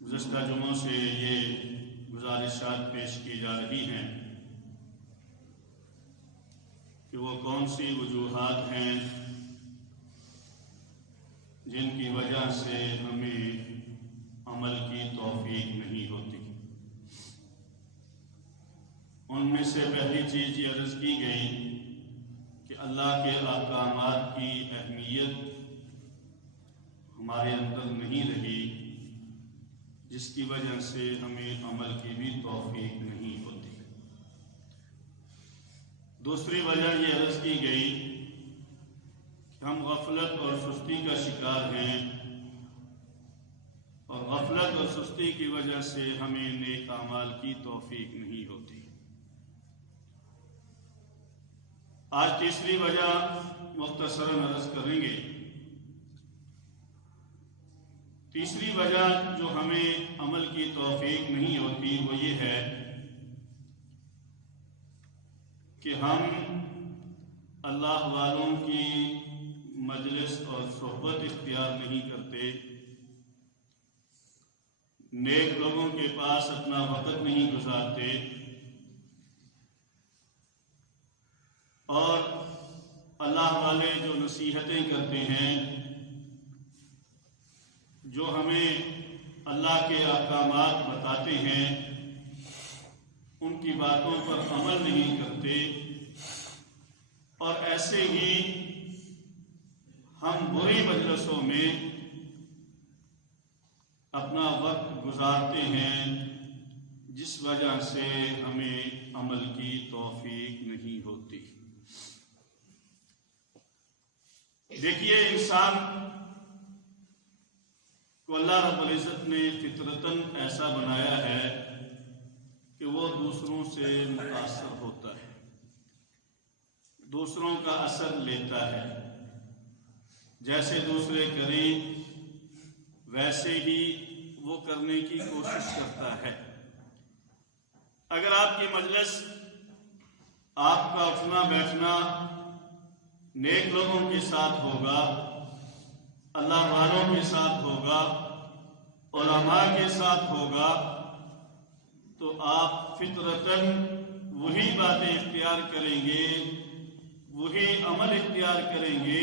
گزشتہ جمعوں سے یہ گزارشات پیش کی جا رہی ہیں کہ وہ کون سی وجوہات ہیں جن کی وجہ سے ہمیں عمل کی توفیق نہیں ہوتی۔ ان میں سے پہلی چیز یہ عرض کی گئی کہ اللہ کے احکامات کی اہمیت ہمارے اندر نہیں رہی، جس کی وجہ سے ہمیں عمل کی بھی توفیق نہیں ہوتی۔ دوسری وجہ یہ عرض کی گئی کہ ہم غفلت اور سستی کا شکار ہیں، اور غفلت غفلت اور سستی کی وجہ سے ہمیں نیک اعمال کی توفیق نہیں ہوتی۔ آج تیسری وجہ مختصراً عرض کریں گے۔ تیسری وجہ جو ہمیں عمل کی توفیق نہیں ہوتی وہ یہ ہے کہ ہم اللہ والوں کی مجلس اور صحبت اختیار نہیں کرتے، نیک لوگوں کے پاس اپنا وقت نہیں گزارتے، اور اللہ والے جو نصیحتیں کرتے ہیں، جو ہمیں اللہ کے احکامات بتاتے ہیں، ان کی باتوں پر عمل نہیں کرتے، اور ایسے ہی ہم بری مجلسوں میں اپنا وقت گزارتے ہیں، جس وجہ سے ہمیں عمل کی توفیق نہیں ہوتی۔ دیکھیے، انسان کو اللہ رب العزت نے فطرتاً ایسا بنایا ہے کہ وہ دوسروں سے متاثر ہوتا ہے، دوسروں کا اثر لیتا ہے، جیسے دوسرے کریں ویسے ہی وہ کرنے کی کوشش کرتا ہے۔ اگر آپ کی مجلس، آپ کا اٹھنا بیٹھنا نیک لوگوں کے ساتھ ہوگا، اللہ والوں کے ساتھ ہوگا، علماء کے ساتھ ہوگا، تو آپ فطرتاً وہی باتیں اختیار کریں گے، وہی عمل اختیار کریں گے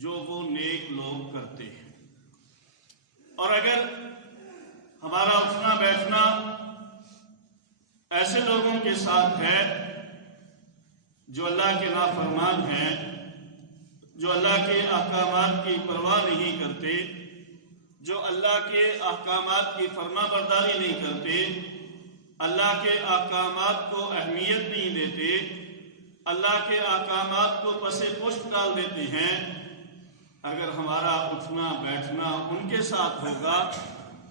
جو وہ نیک لوگ کرتے ہیں۔ اور اگر ہمارا اٹھنا بیٹھنا ایسے لوگوں کے ساتھ ہے جو اللہ کے نافرمان ہیں، جو اللہ کے احکامات کی پرواہ نہیں کرتے، جو اللہ کے احکامات کی فرما برداری نہیں کرتے، اللہ کے احکامات کو اہمیت نہیں دیتے، اللہ کے احکامات کو پس پشت ڈال دیتے ہیں، اگر ہمارا اٹھنا بیٹھنا ان کے ساتھ ہوگا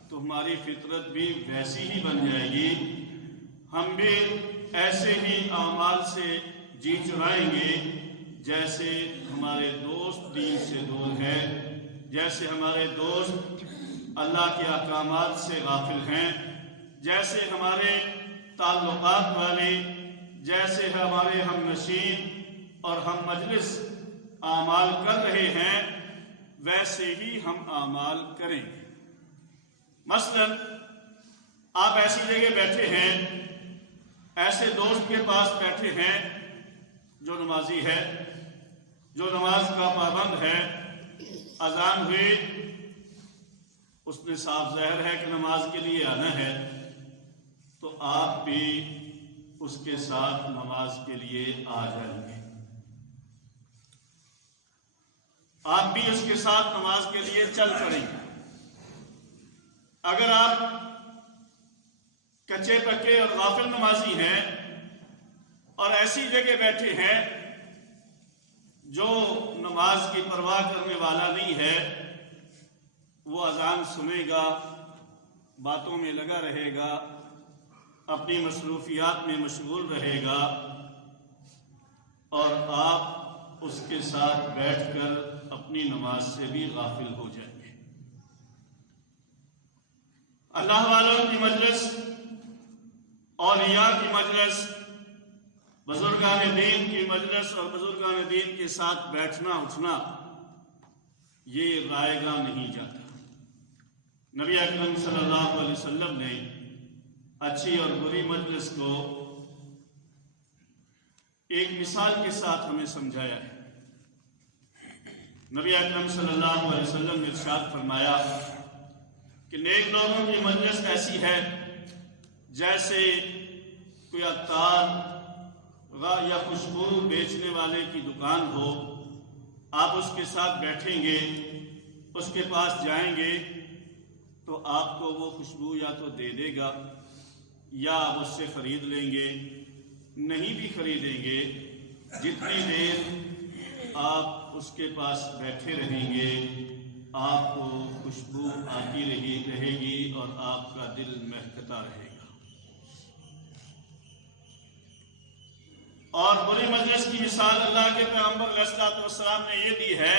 تو ہماری فطرت بھی ویسی ہی بن جائے گی، ہم بھی ایسے ہی اعمال سے جی چرائیں گے جیسے ہمارے دوست دین سے دور ہیں، جیسے ہمارے دوست اللہ کے احکامات سے غافل ہیں، جیسے ہمارے تعلقات والے، جیسے ہمارے ہم نشین اور ہم مجلس اعمال کر رہے ہیں، ویسے ہی ہم اعمال کریں گے۔ مثلا آپ ایسی جگہ بیٹھے ہیں، ایسے دوست کے پاس بیٹھے ہیں جو نمازی ہے، جو نماز کا پابند ہے، اذان ہوئی، اس نے صاف ظاہر ہے کہ نماز کے لیے آنا ہے، تو آپ بھی اس کے ساتھ نماز کے لیے آ جائیں گے، آپ بھی اس کے ساتھ نماز کے لیے چل پڑیں گے۔ اگر آپ کچے پکے اور غافل نمازی ہیں اور ایسی جگہ بیٹھے ہیں جو نماز کی پرواہ کرنے والا نہیں ہے، وہ اذان سنے گا، باتوں میں لگا رہے گا، اپنی مصروفیات میں مشغول رہے گا، اور آپ اس کے ساتھ بیٹھ کر اپنی نماز سے بھی غافل ہو جائیں گے۔ اللہ والوں کی مجلس، اولیاء کی مجلس، بزرگان دین کی مجلس اور بزرگان دین کے ساتھ بیٹھنا اٹھنا، یہ رائے گاہ نہیں جاتا۔ نبی اکرم صلی اللہ علیہ وسلم نے اچھی اور بری مجلس کو ایک مثال کے ساتھ ہمیں سمجھایا ہے۔ نبی اکرم صلی اللہ علیہ وسلم نے ارشاد فرمایا کہ نیک لوگوں کی مجلس ایسی ہے جیسے کوئی عطار یا خوشبو بیچنے والے کی دکان ہو، آپ اس کے ساتھ بیٹھیں گے، اس کے پاس جائیں گے تو آپ کو وہ خوشبو یا تو دے دے گا یا آپ اس سے خرید لیں گے، نہیں بھی خریدیں گے، جتنی دیر آپ اس کے پاس بیٹھے رہیں گے آپ کو خوشبو آتی رہے گی اور آپ کا دل مہکتا رہے گا۔ اور بری مجلس کی مثال اللہ کے پیغمبر علیہ الصلوۃ والسلام نے یہ دی ہے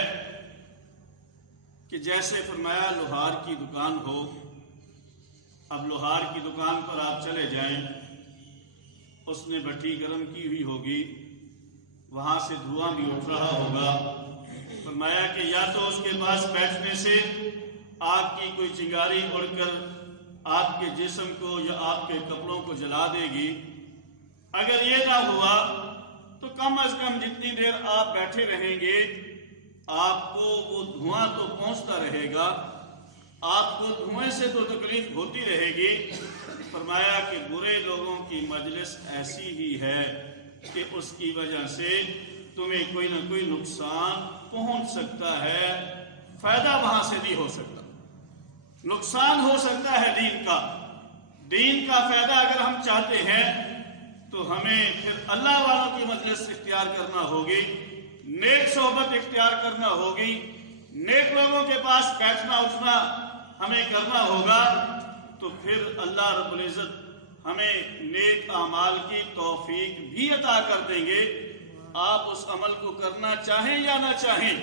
کہ جیسے فرمایا لوہار کی دکان ہو، اب لوہار کی دکان پر آپ چلے جائیں، اس نے بھٹی گرم کی ہوئی ہوگی، وہاں سے دھواں بھی اٹھ رہا ہوگا، فرمایا کہ یا تو اس کے پاس بیٹھنے سے آگ کی کوئی چنگاری اڑ کر آپ کے جسم کو یا آپ کے کپڑوں کو جلا دے گی، اگر یہ نہ ہوا تو کم از کم جتنی دیر آپ بیٹھے رہیں گے آپ کو وہ دھواں تو پہنچتا رہے گا، آپ کو دھوئیں سے تو تکلیف ہوتی رہے گی۔ فرمایا کہ برے لوگوں کی مجلس ایسی ہی ہے کہ اس کی وجہ سے تمہیں کوئی نہ کوئی نقصان پہنچ سکتا ہے، فائدہ وہاں سے نہیں ہو سکتا، نقصان ہو سکتا ہے دین کا فائدہ اگر ہم چاہتے ہیں تو ہمیں پھر اللہ والوں کی مجلس اختیار کرنا ہوگی، نیک صحبت اختیار کرنا ہوگی، نیک لوگوں کے پاس بیٹھنا اٹھنا ہمیں کرنا ہوگا، تو پھر اللہ رب العزت ہمیں نیک اعمال کی توفیق بھی عطا کر دیں گے۔ آپ اس عمل کو کرنا چاہیں یا نہ چاہیں،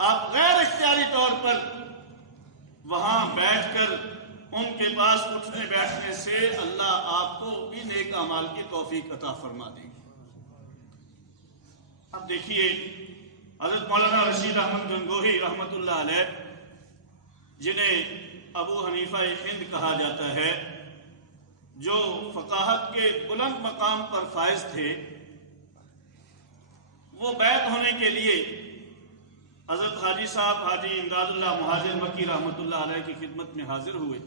آپ غیر اختیاری طور پر وہاں بیٹھ کر ان کے پاس اٹھنے بیٹھنے سے اللہ آپ کو بھی نیک اعمال کی توفیق عطا فرما دیں گے۔ اب دیکھیے حضرت مولانا رشید احمد گنگوہی رحمۃ اللہ علیہ، جنہیں ابو حنیفہ ہند کہا جاتا ہے، جو فقاہت کے بلند مقام پر فائز تھے، وہ بیعت ہونے کے لیے حضرت حاجی صاحب حاجی امداد اللہ مہاجر مکی رحمۃ اللہ علیہ کی خدمت میں حاضر ہوئے،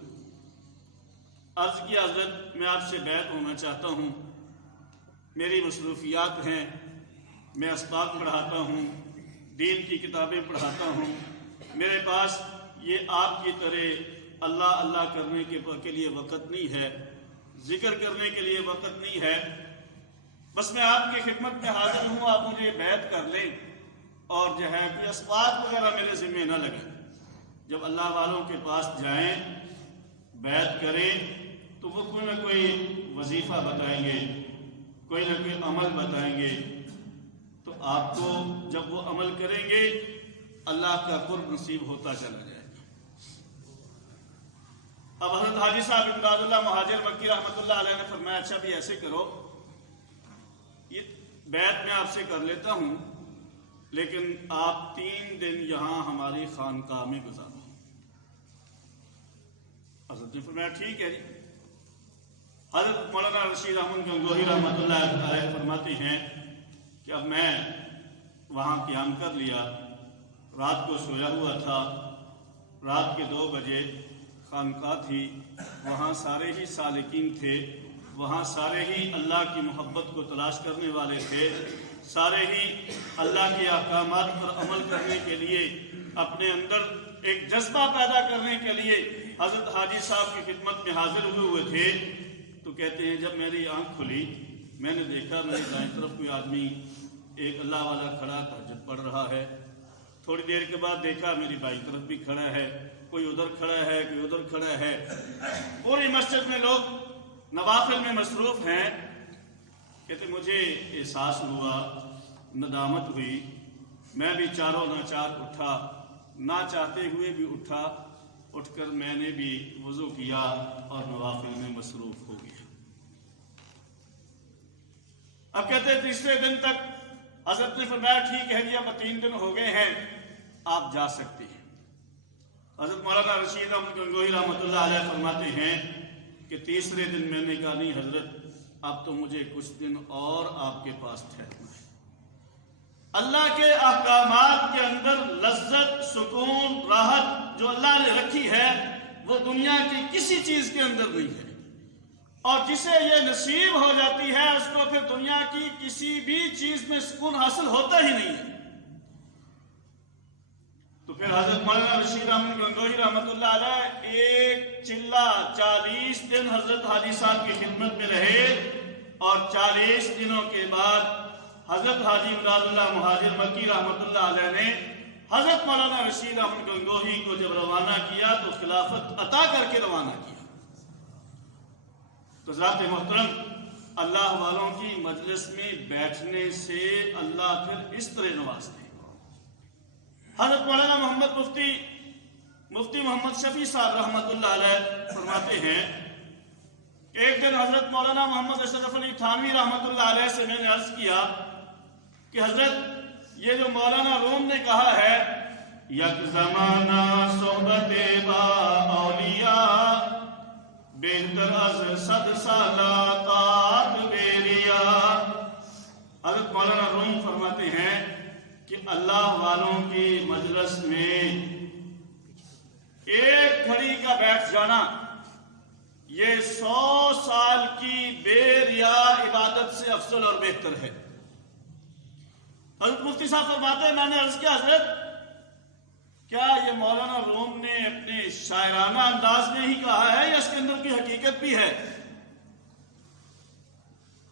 عرض کیا حضرت میں آپ سے بیعت ہونا چاہتا ہوں، میری مصروفیات ہیں، میں اسباق پڑھاتا ہوں، دین کی کتابیں پڑھاتا ہوں، میرے پاس یہ آپ کی طرح اللہ اللہ کرنے کے لیے وقت نہیں ہے، ذکر کرنے کے لیے وقت نہیں ہے، بس میں آپ کی خدمت میں حاضر ہوں، آپ مجھے بیعت کر لیں اور جو ہے کہ اسباق وغیرہ میرے ذمہ نہ لگیں۔ جب اللہ والوں کے پاس جائیں بیعت کریں تو وہ کوئی نہ کوئی وظیفہ بتائیں گے، کوئی نہ کوئی عمل بتائیں گے، تو آپ کو جب وہ عمل کریں گے اللہ کا قرب نصیب ہوتا چلا جائے گا۔ اب حضرت حاجی صاحب امداد اللہ مہاجر مکی رحمۃ اللہ علیہ نے فرمایا اچھا بھی ایسے کرو، یہ بیعت میں آپ سے کر لیتا ہوں لیکن آپ 3 دن یہاں ہماری خانقاہ میں گزارو۔ حضرت نے فرمایا ٹھیک ہے جی۔ حضرت مولانا رشید احمد گنگوہی رحمۃ اللہ علیہ فرماتے ہیں کہ اب میں وہاں قیام کر لیا، رات کو سویا ہوا تھا، رات کے 2 بجے خانقاہ تھی، وہاں سارے ہی سالکین تھے، وہاں سارے ہی اللہ کی محبت کو تلاش کرنے والے تھے، سارے ہی اللہ کے احکامات پر عمل کرنے کے لیے اپنے اندر ایک جذبہ پیدا کرنے کے لیے حضرت حاجی صاحب کی خدمت میں حاضر ہوئے تھے۔ تو کہتے ہیں جب میری آنکھ کھلی میں نے دیکھا میری دائیں طرف کوئی آدمی ایک اللہ والا کھڑا تہجد پڑھ رہا ہے، تھوڑی دیر کے بعد دیکھا میری بائیں طرف بھی کھڑا ہے، کوئی ادھر کھڑا ہے کوئی ادھر کھڑا ہے، پوری مسجد میں لوگ نوافل میں مصروف ہیں۔ کہتے مجھے احساس ہوا، ندامت ہوئی، میں بھی چاروں ناچار اٹھا، نہ چاہتے ہوئے بھی اٹھا، اٹھ کر میں نے بھی وضو کیا اور نوافل میں مصروف ہو گیا۔ اب کہتے ہیں 3 دن تک حضرت نے فرمایا ٹھیک ہے جی اب 3 دن ہو گئے ہیں آپ جا سکتے ہیں۔ حضرت مولانا رشید احمد گنگوہی رحمۃ اللہ علیہ فرماتے ہیں کہ 3 دن میں نے کہا نہیں حضرت اب تو مجھے کچھ دن اور آپ کے پاس ٹھہرنا ہے۔ اللہ کے احکامات کے اندر لذت، سکون، راحت جو اللہ نے رکھی ہے وہ دنیا کی کسی چیز کے اندر نہیں ہے، اور جسے یہ نصیب ہو جاتی ہے اس کو پھر دنیا کی کسی بھی چیز میں سکون حاصل ہوتا ہی نہیں ہے۔ تو پھر حضرت مولانا رشید احمد گنگوہی رحمۃ اللہ علیہ ایک چلہ 40 دن حضرت حاجی صاحب کی خدمت میں رہے، اور 40 دنوں کے بعد حضرت حاجی امداد اللہ مہاجر مکی رحمۃ اللہ علیہ نے حضرت مولانا رشید احمد گنگوہی کو جب روانہ کیا تو خلافت عطا کر کے روانہ کیا۔ تو ذات محترم، اللہ والوں کی مجلس میں بیٹھنے سے اللہ پھر اس طرح نوازتے ہیں۔ حضرت مولانا مفتی محمد شفیع صاحب رحمۃ اللہ علیہ فرماتے ہیں کہ ایک دن حضرت مولانا محمد اشرف علی تھانوی رحمۃ اللہ علیہ سے میں نے عرض کیا کہ حضرت یہ جو مولانا روم نے کہا ہے یک زمانہ صحبت با اولیاء بہتر از صد سالہ طاعت بیریا، حضرت مولانا روم فرماتے ہیں کہ اللہ والوں کی مجلس میں ایک گھڑی کا بیٹھ جانا یہ 100 سال کی بے ریا عبادت سے افضل اور بہتر ہے۔ حضرت مفتی صاحب فرماتے ہیں میں نے عرض کیا حضرت کیا یہ مولانا روم نے اپنے شاعرانہ انداز میں ہی کہا ہے یا اس کے اندر کی حقیقت بھی ہے؟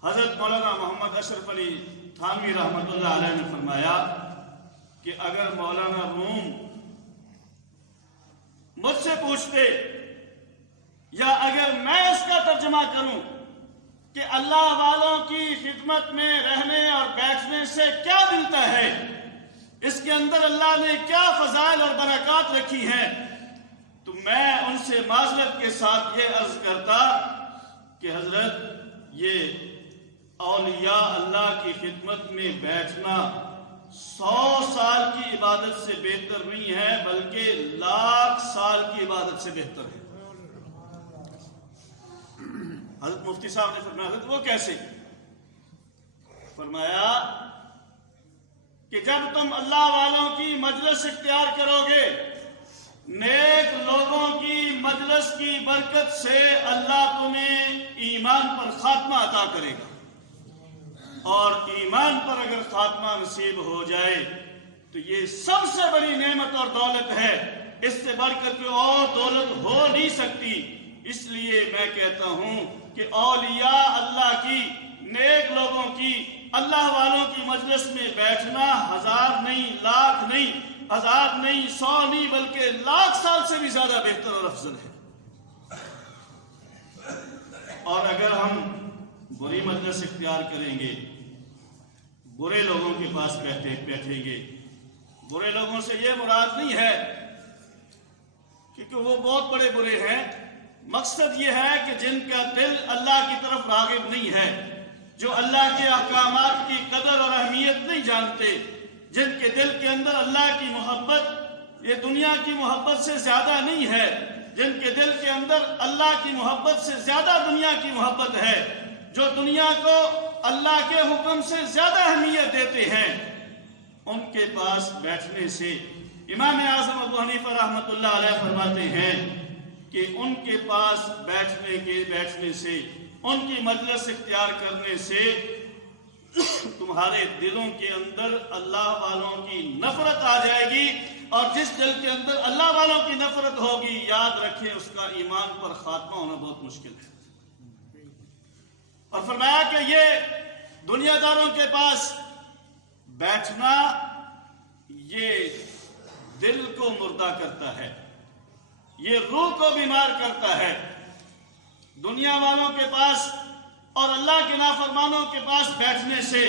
حضرت مولانا محمد اشرف علی تھانوی رحمۃ اللہ علیہ نے فرمایا کہ اگر مولانا روم مجھ سے پوچھتے یا اگر میں اس کا ترجمہ کروں کہ اللہ والوں کی خدمت میں رہنے اور بیٹھنے سے کیا ملتا ہے، اس کے اندر اللہ نے کیا فضائل اور برکات رکھی ہیں، تو میں ان سے معذرت کے ساتھ یہ عرض کرتا کہ حضرت یہ اولیاء اللہ کی خدمت میں بیٹھنا 100 سال کی عبادت سے بہتر نہیں ہے بلکہ 1,00,000 سال کی عبادت سے بہتر ہے۔ حضرت مفتی صاحب نے فرمایا حضرت وہ کیسے؟ فرمایا کہ جب تم اللہ والوں کی مجلس اختیار کرو گے، نیک لوگوں کی مجلس کی برکت سے اللہ تمہیں ایمان پر خاتمہ عطا کرے گا، اور ایمان پر اگر خاتمہ نصیب ہو جائے تو یہ سب سے بڑی نعمت اور دولت ہے، اس سے بڑھ کر کوئی اور دولت ہو نہیں سکتی۔ اس لیے میں کہتا ہوں کہ اولیاء اللہ کی، نیک لوگوں کی، اللہ والوں کی مجلس میں بیٹھنا 1000 نہیں، 1,00,000 نہیں، 1000 نہیں، 100 نہیں بلکہ 1,00,000 سال سے بھی زیادہ بہتر اور افضل ہے۔ اور اگر ہم بری مجلس اختیار کریں گے، برے لوگوں کے پاس بیٹھیں گے، برے لوگوں سے یہ مراد نہیں ہے کیونکہ وہ بہت بڑے برے ہیں، مقصد یہ ہے کہ جن کا دل اللہ کی طرف راغب نہیں ہے، جو اللہ کے احکامات کی قدر اور اہمیت نہیں جانتے، جن کے دل کے اندر اللہ کی محبت یہ دنیا کی محبت سے زیادہ نہیں ہے، جن کے دل کے اندر اللہ کی محبت سے زیادہ دنیا کی محبت ہے، جو دنیا کو اللہ کے حکم سے زیادہ اہمیت دیتے ہیں، ان کے پاس بیٹھنے سے امام اعظم ابو حنیفہ رحمۃ اللہ علیہ فرماتے ہیں کہ ان کے پاس بیٹھنے سے، ان کی مجلس اختیار کرنے سے تمہارے دلوں کے اندر اللہ والوں کی نفرت آ جائے گی، اور جس دل کے اندر اللہ والوں کی نفرت ہوگی یاد رکھیں اس کا ایمان پر خاتمہ ہونا بہت مشکل ہے۔ اور فرمایا کہ یہ دنیا داروں کے پاس بیٹھنا یہ دل کو مردہ کرتا ہے، یہ روح کو بیمار کرتا ہے۔ دنیا والوں کے پاس اور اللہ کے نافرمانوں کے پاس بیٹھنے سے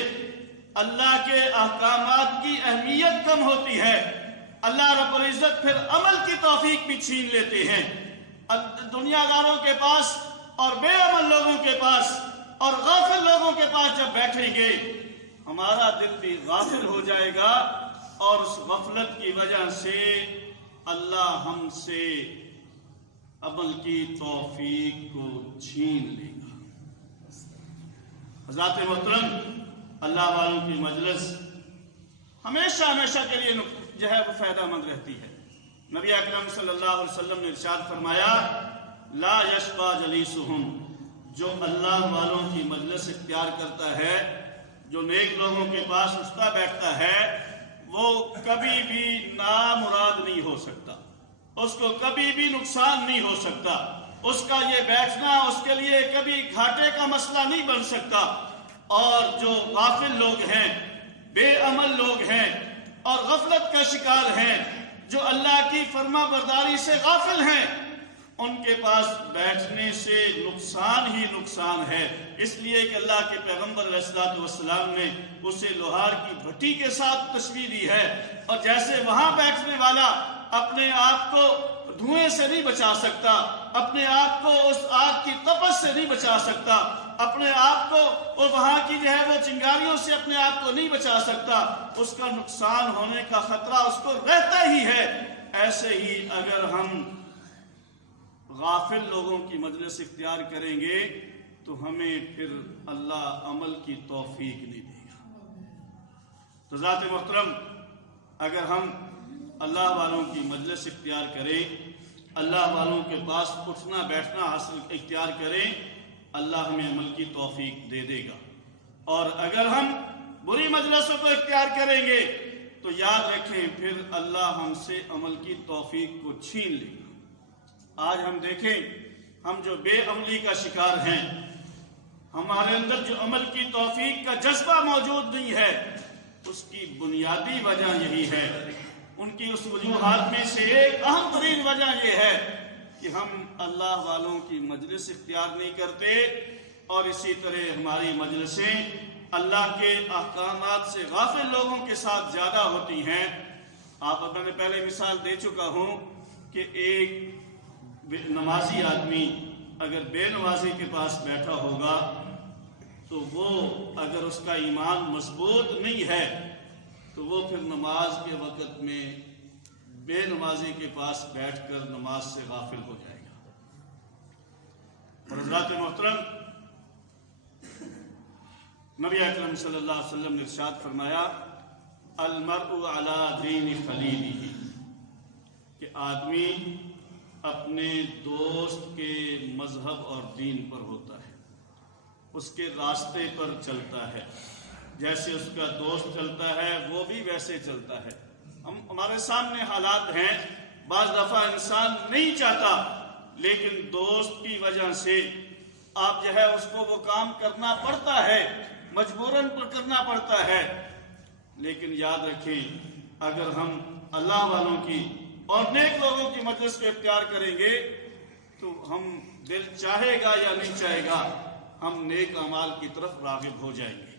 اللہ کے احکامات کی اہمیت کم ہوتی ہے، اللہ رب العزت پھر عمل کی توفیق بھی چھین لیتے ہیں۔ دنیا داروں کے پاس اور بے عمل لوگوں کے پاس اور غافل لوگوں کے پاس جب بیٹھیں گے ہمارا دل بھی غافل ہو جائے گا، اور اس غفلت کی وجہ سے اللہ ہم سے عمل کی توفیق کو چھین لے گا۔ حضرات محترم، اللہ والوں کی مجلس ہمیشہ کے لیے جو ہے وہ فائدہ مند رہتی ہے۔ نبی اکرم صلی اللہ علیہ وسلم نے ارشاد فرمایا لا یشقی جلیسہم، جو اللہ والوں کی مجلس اختیار کرتا ہے، جو نیک لوگوں کے پاس اٹھتا بیٹھتا ہے، وہ کبھی بھی نامراد نہیں ہو سکتا، اس کو کبھی بھی نقصان نہیں ہو سکتا، اس کا یہ بیٹھنا اس کے لیے کبھی گھاٹے کا مسئلہ نہیں بن سکتا۔ اور جو غافل لوگ ہیں، بے عمل لوگ ہیں، اور غفلت کا شکار ہیں، جو اللہ کی فرما برداری سے غافل ہیں، ان کے پاس بیٹھنے سے نقصان ہی نقصان ہے۔ اس لیے کہ اللہ کے پیغمبر علیہ الصلوۃ والسلام نے اسے لوہار کی بھٹی کے ساتھ تشبیہ دی ہے، اور جیسے وہاں بیٹھنے والا اپنے آپ کو دھوئیں سے نہیں بچا سکتا، اپنے آپ کو اس آگ کی تپش سے نہیں بچا سکتا، اپنے آپ کو اور وہاں کی جو ہے وہ چنگاریوں سے اپنے آپ کو نہیں بچا سکتا، اس کا نقصان ہونے کا خطرہ اس کو رہتا ہی ہے۔ ایسے ہی اگر ہم غافل لوگوں کی مجلس اختیار کریں گے تو ہمیں پھر اللہ عمل کی توفیق نہیں دے گا۔ تو ذات محترم، اگر ہم اللہ والوں کی مجلس اختیار کریں، اللہ والوں کے پاس اٹھنا بیٹھنا حاصل اختیار کریں، اللہ ہمیں عمل کی توفیق دے دے گا۔ اور اگر ہم بری مجلسوں کو اختیار کریں گے تو یاد رکھیں پھر اللہ ہم سے عمل کی توفیق کو چھین لے گا۔ آج ہم دیکھیں، ہم جو بے عملی کا شکار ہیں، ہمارے اندر جو عمل کی توفیق کا جذبہ موجود نہیں ہے، اس کی بنیادی وجہ یہی ہے۔ ان کی اس وجوہات میں سے ایک اہم ترین وجہ یہ ہے کہ ہم اللہ والوں کی مجلس اختیار نہیں کرتے، اور اسی طرح ہماری مجلسیں اللہ کے احکامات سے غافل لوگوں کے ساتھ زیادہ ہوتی ہیں۔ میں نے پہلے مثال دے چکا ہوں کہ ایک نمازی آدمی اگر بے نمازی کے پاس بیٹھا ہوگا تو وہ اگر اس کا ایمان مضبوط نہیں ہے تو وہ پھر نماز کے وقت میں بے نمازی کے پاس بیٹھ کر نماز سے غافل ہو جائے گا۔ حضرات محترم، نبی اکرم صلی اللہ علیہ وسلم نے ارشاد فرمایا، المرء علی دین خلیلہ، کہ آدمی اپنے دوست کے مذہب اور دین پر ہوتا ہے، اس کے راستے پر چلتا ہے، جیسے اس کا دوست چلتا ہے وہ بھی ویسے چلتا ہے۔ ہمارے سامنے حالات ہیں، بعض دفعہ انسان نہیں چاہتا لیکن دوست کی وجہ سے آپ جو ہے اس کو وہ کام کرنا پڑتا ہے، مجبوراً پر کرنا پڑتا ہے۔ لیکن یاد رکھیں، اگر ہم اللہ والوں کی اور نیک لوگوں کی مجلس کو اختیار کریں گے تو ہم دل چاہے گا یا نہیں چاہے گا، ہم نیک اعمال کی طرف راغب ہو جائیں گے۔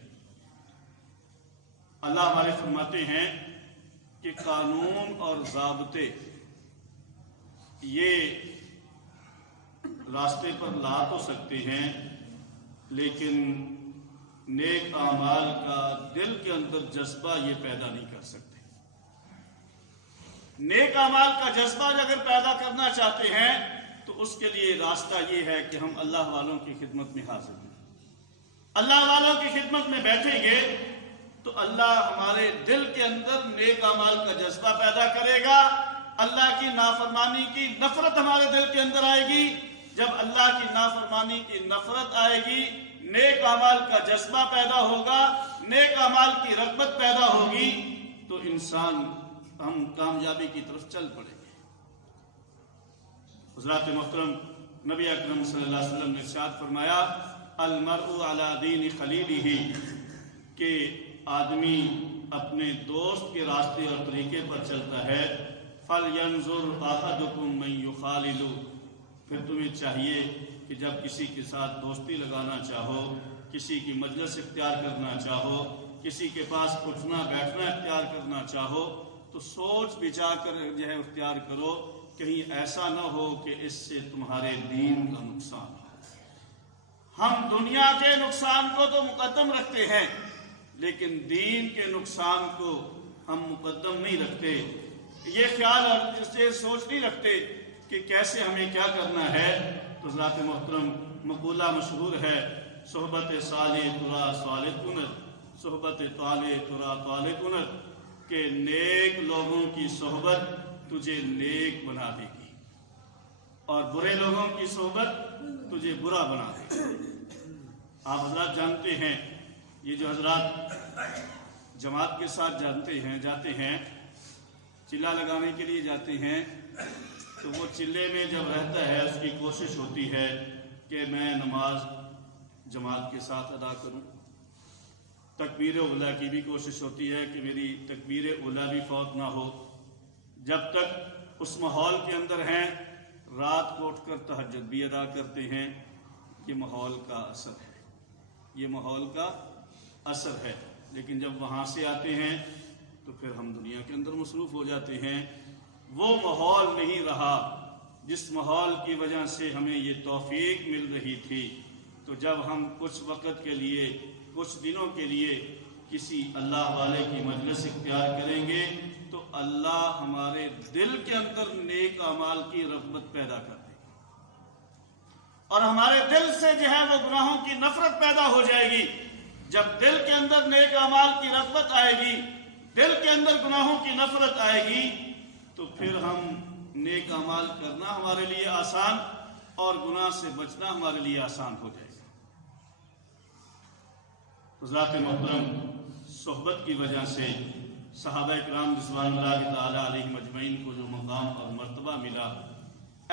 اللہ ہمارے فرماتے ہیں کہ قانون اور ضابطے یہ راستے پر لا تو سکتے ہیں، لیکن نیک اعمال کا دل کے اندر جذبہ یہ پیدا نہیں کر سکتے۔ نیک اعمال کا جذبہ اگر پیدا کرنا چاہتے ہیں تو اس کے لیے راستہ یہ ہے کہ ہم اللہ والوں کی خدمت میں حاضر ہیں۔ اللہ والوں کی خدمت میں بیٹھیں گے تو اللہ ہمارے دل کے اندر نیک اعمال کا جذبہ پیدا کرے گا، اللہ کی نافرمانی کی نفرت ہمارے دل کے اندر آئے گی۔ جب اللہ کی نافرمانی کی نفرت آئے گی، نیک اعمال کا جذبہ پیدا ہوگا، نیک اعمال کی رغبت پیدا ہوگی، تو انسان ہم کامیابی کی طرف چل پڑیں گے۔ حضرات محترم، نبی اکرم صلی اللہ علیہ وسلم نے ارشاد فرمایا، المرء علی دین خلیلہ، کہ آدمی اپنے دوست کے راستے اور طریقے پر چلتا ہے۔ فَلْيَنْظُرْ أَحَدُكُمْ مَنْ يُخَالِلُ، پھر تمہیں چاہیے کہ جب کسی کے ساتھ دوستی لگانا چاہو، کسی کی مجلس اختیار کرنا چاہو، کسی کے پاس اٹھنا بیٹھنا اختیار کرنا چاہو تو سوچ بچا کر جو ہے اختیار کرو، کہیں ایسا نہ ہو کہ اس سے تمہارے دین کا نقصان ہو۔ ہم دنیا کے نقصان کو تو مقدم رکھتے ہیں لیکن دین کے نقصان کو ہم مقدم نہیں رکھتے، یہ خیال اور اسے سوچ نہیں رکھتے کہ کیسے ہمیں کیا کرنا ہے۔ تو ذات محترم، مقولہ مشہور ہے، صحبت صالح ترا صالح کنت، صحبت طالح ترا طالح کنت، کہ نیک لوگوں کی صحبت تجھے نیک بنا دے گی اور برے لوگوں کی صحبت تجھے برا بنا دے گی۔ آپ حضرات جانتے ہیں، یہ جو حضرات جماعت کے ساتھ جاتے ہیں چلہ لگانے کے لیے جاتے ہیں، تو وہ چلے میں جب رہتا ہے اس کی کوشش ہوتی ہے کہ میں نماز جماعت کے ساتھ ادا کروں، تکبیر اولا کی بھی کوشش ہوتی ہے کہ میری تکبیر اولا بھی فوت نہ ہو. جب تک اس ماحول کے اندر ہیں، رات کو اٹھ کر تہجد بھی ادا کرتے ہیں. یہ ماحول کا اثر ہے، یہ ماحول کا اثر ہے. لیکن جب وہاں سے آتے ہیں تو پھر ہم دنیا کے اندر مصروف ہو جاتے ہیں. وہ ماحول نہیں رہا جس ماحول کی وجہ سے ہمیں یہ توفیق مل رہی تھی. تو جب ہم کچھ وقت کے لیے، کچھ دنوں کے لیے کسی اللہ والے کی مجلس اختیار کریں گے تو اللہ ہمارے دل کے اندر نیک اعمال کی رغبت پیدا کر دے گا، اور ہمارے دل سے جو ہے وہ گناہوں کی نفرت پیدا ہو جائے گی. جب دل کے اندر نیک اعمال کی رغبت آئے گی، دل کے اندر گناہوں کی نفرت آئے گی، تو پھر ہم نیک اعمال کرنا ہمارے لیے آسان اور گناہ سے بچنا ہمارے لیے آسان ہو جائے گا. حضرات محترم، صحبت کی وجہ سے صحابہ کرام رضوان اللہ تعالی علیہم اجمعین کو جو مقام اور مرتبہ ملا،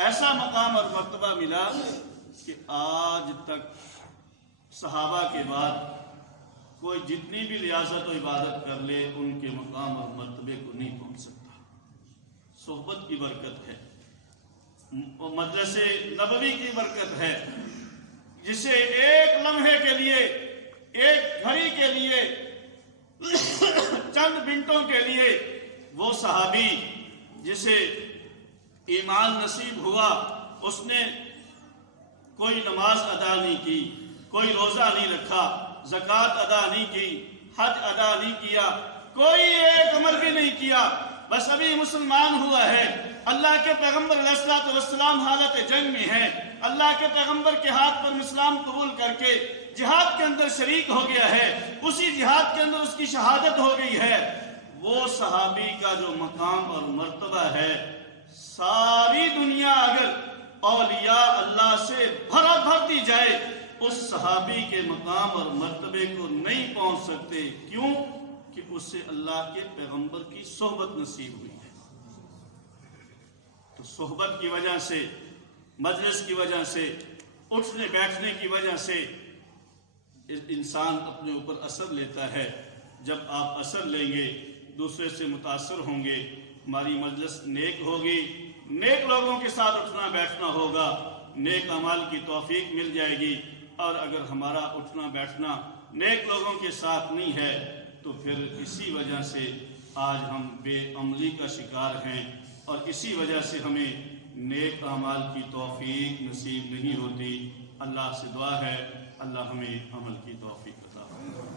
ایسا مقام اور مرتبہ ملا کہ آج تک صحابہ کے بعد کوئی جتنی بھی ریاضت و عبادت کر لے ان کے مقام اور مرتبے کو نہیں پہنچ سکتا. صحبت کی برکت ہے، مجلس نبوی کی برکت ہے، جسے ایک لمحے کے لیے، ایک گھڑی کے لیے، چند منٹوں کے لیے وہ صحابی جسے ایمان نصیب ہوا، اس نے کوئی نماز ادا نہیں کی، کوئی روزہ نہیں رکھا، زکوٰۃ ادا نہیں کی، حج ادا نہیں کیا، کوئی ایک عمل بھی نہیں کیا، بس ابھی مسلمان ہوا ہے. اللہ کے پیغمبر علیہ الصلوۃ والسلام حالت جنگ میں ہیں، اللہ کے پیغمبر کے ہاتھ پر اسلام قبول کر کے جہاد کے اندر شریک ہو گیا ہے، اسی جہاد کے اندر اس کی شہادت ہو گئی ہے. وہ صحابی کا جو مقام اور مرتبہ ہے، ساری دنیا اگر اولیاء اللہ سے بھر دی جائے اس صحابی کے مقام اور مرتبے کو نہیں پہنچ سکتے. کیوں؟ کہ اس سے اللہ کے پیغمبر کی صحبت نصیب ہوئی ہے. تو صحبت کی وجہ سے، مجلس کی وجہ سے، اٹھنے بیٹھنے کی وجہ سے انسان اپنے اوپر اثر لیتا ہے. جب آپ اثر لیں گے، دوسرے سے متاثر ہوں گے، ہماری مجلس نیک ہوگی، نیک لوگوں کے ساتھ اٹھنا بیٹھنا ہوگا، نیک اعمال کی توفیق مل جائے گی. اور اگر ہمارا اٹھنا بیٹھنا نیک لوگوں کے ساتھ نہیں ہے تو پھر اسی وجہ سے آج ہم بے عملی کا شکار ہیں، اور اسی وجہ سے ہمیں نیک اعمال کی توفیق نصیب نہیں ہوتی. اللہ سے دعا ہے اللہ ہمیں عمل کی توفیق عطا فرمائے.